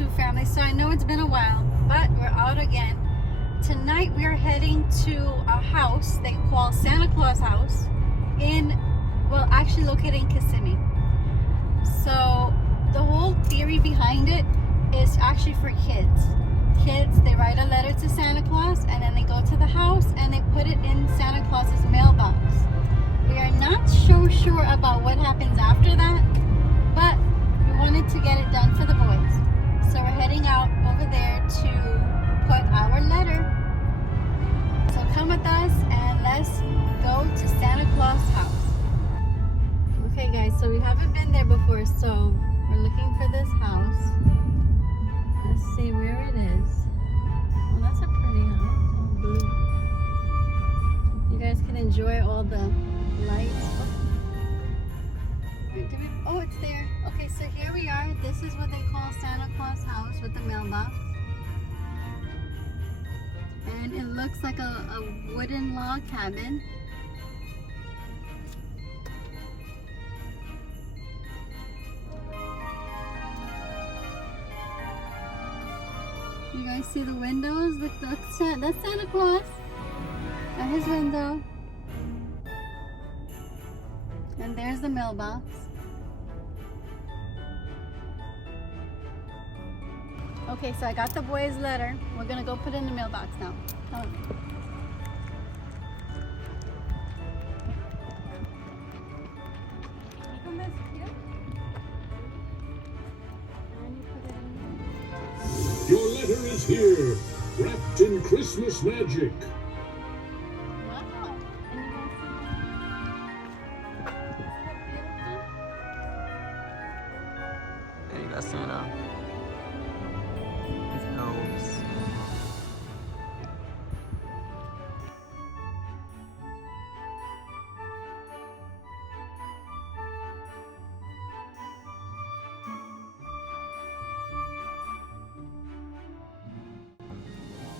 YouTube family. So I know it's been a while, but we're out again. Tonight we are heading to a house they call Santa Claus house actually located in Kissimmee. So the whole theory behind it is actually for kids. Kids, they write a letter to Santa Claus and then they go to the house and they put it in Santa Claus's mailbox. We are not so sure about what happens after that, but we wanted to get it done for the boys. So we're heading out over there to put our letter. So come with us and let's go to Santa Claus house. Okay guys, so we haven't been there before, so we're looking for this house. Let's see where it is. Oh, that's a pretty house, all blue. You guys can enjoy all the lights. Oh, it's there. Okay, so here we are. This is what they call Santa Claus house with the mailbox. And it looks like a wooden log cabin. You guys see the windows? Look, that's Santa Claus at his window. And there's the mailbox. Okay, so I got the boys' letter. We're gonna go put it in the mailbox now. Come on. Your letter is here, wrapped in Christmas magic. Wow. There you go, Santa. His nose.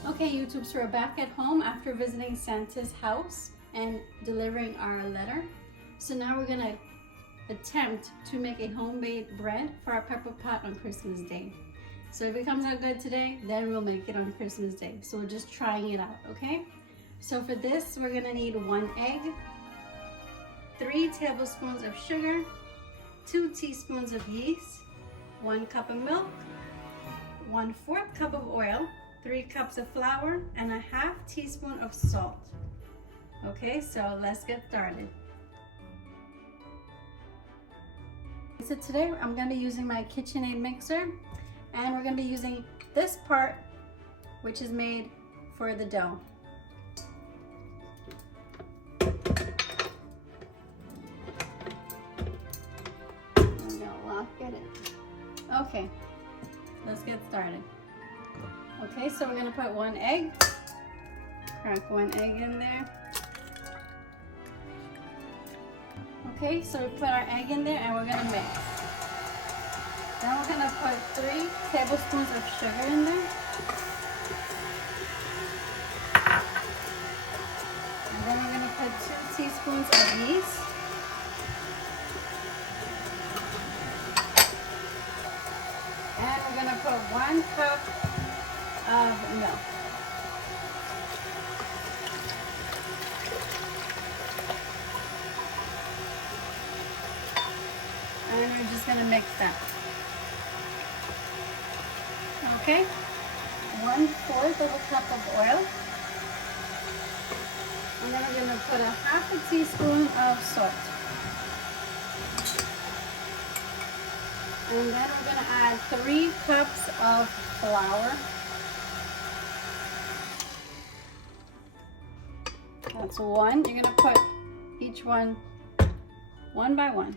Okay, YouTube, so we're back at home after visiting Santa's house and delivering our letter. So now we're gonna attempt to make a homemade bread for our pepper pot on Christmas Day. So if it comes out good today, then we'll make it on Christmas Day. So we're just trying it out, okay? So for this, we're gonna need 1 egg, 3 tablespoons of sugar, 2 teaspoons of yeast, 1 cup of milk, 1/4 cup of oil, 3 cups of flour, and 1/2 teaspoon of salt. Okay, so let's get started. So today I'm going to be using my KitchenAid mixer, and we're going to be using this part, which is made for the dough. I'm going to lock it in. Okay, let's get started. Okay, so we're gonna put 1 egg, crack 1 egg in there. Okay, so we put our egg in there and we're gonna mix. Then we're gonna put 3 tablespoons of sugar in there. And then we're gonna put 2 teaspoons of yeast. And we're gonna put 1 cup of milk. And we're just gonna mix that. Okay, 1/4 of a cup of oil. And then we're gonna put 1/2 teaspoon of salt. And then we're gonna add 3 cups of flour. That's 1. You're gonna put each one by one.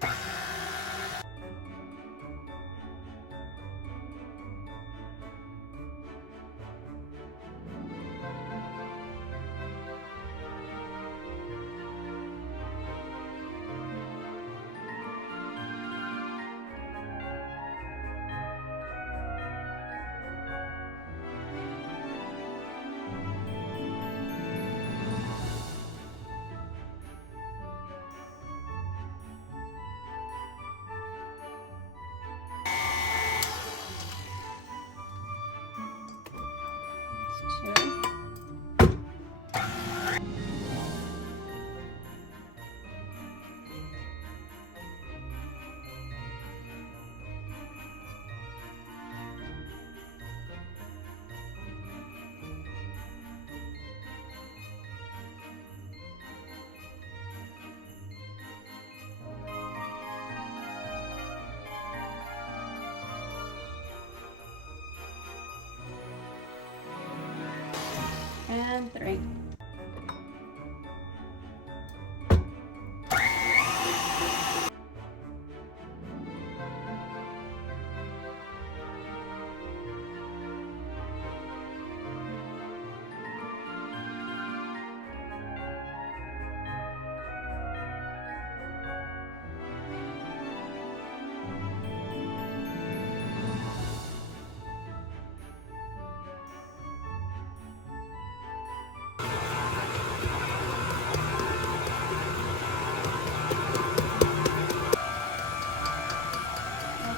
And 3.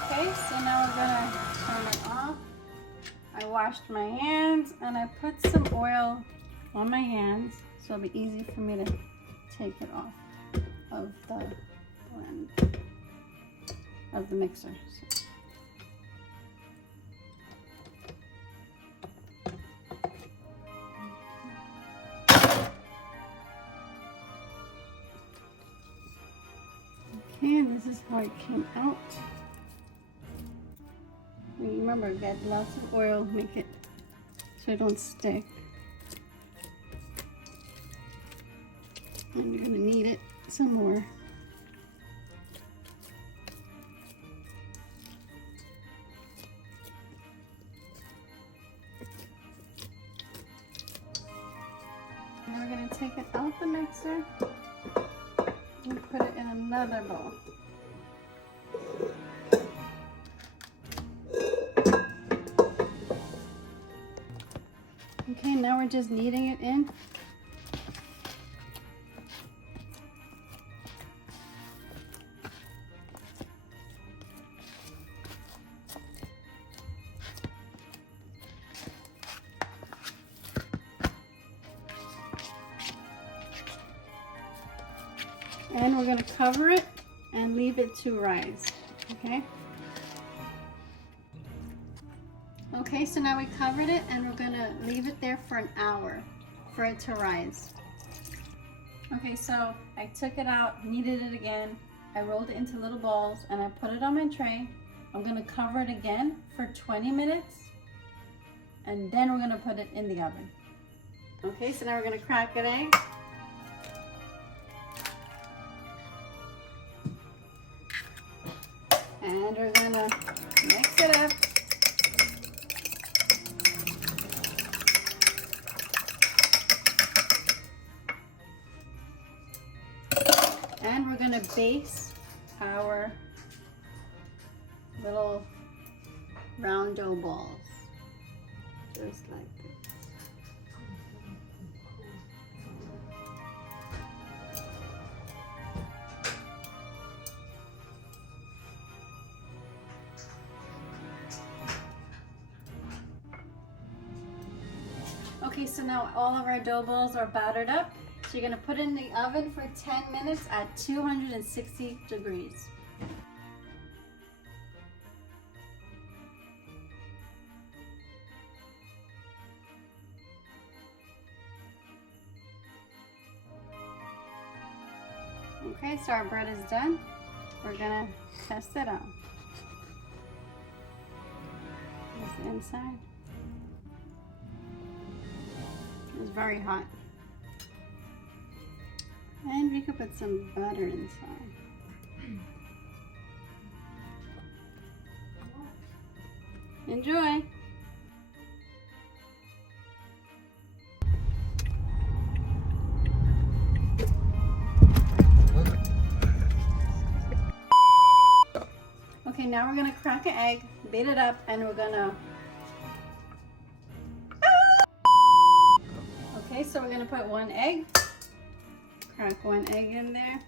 Okay, so now we're gonna turn it off. I washed my hands and I put some oil on my hands so it'll be easy for me to take it off of the blend of the mixer. So. Okay, and this is how it came out. Remember, get lots of oil, make it so it don't stick. And you're gonna need it some more. Now we're gonna take it out the mixer and put it in another bowl. Okay, now we're just kneading it in. And we're going to cover it and leave it to rise, okay? Okay, so now we covered it and we're going to leave it there for an hour for it to rise. Okay, so I took it out, kneaded it again, I rolled it into little balls and I put it on my tray. I'm going to cover it again for 20 minutes and then we're going to put it in the oven. Okay, so now we're going to crack an egg. And we're gonna mix it up. And we're gonna base our little round dough balls, just like this. Okay, so now all of our dough balls are battered up. So you're gonna put it in the oven for 10 minutes at 260 degrees. Okay, so our bread is done. We're gonna test it out. Here's the inside. It's very hot. And we could put some butter inside. Enjoy! Okay, now we're gonna crack an egg, beat it up, and we're gonna... Okay, so we're gonna put 1 egg. Crack 1 egg in there.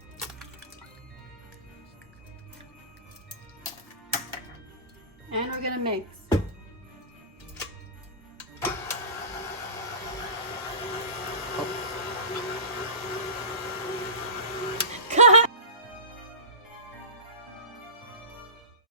And we're gonna mix.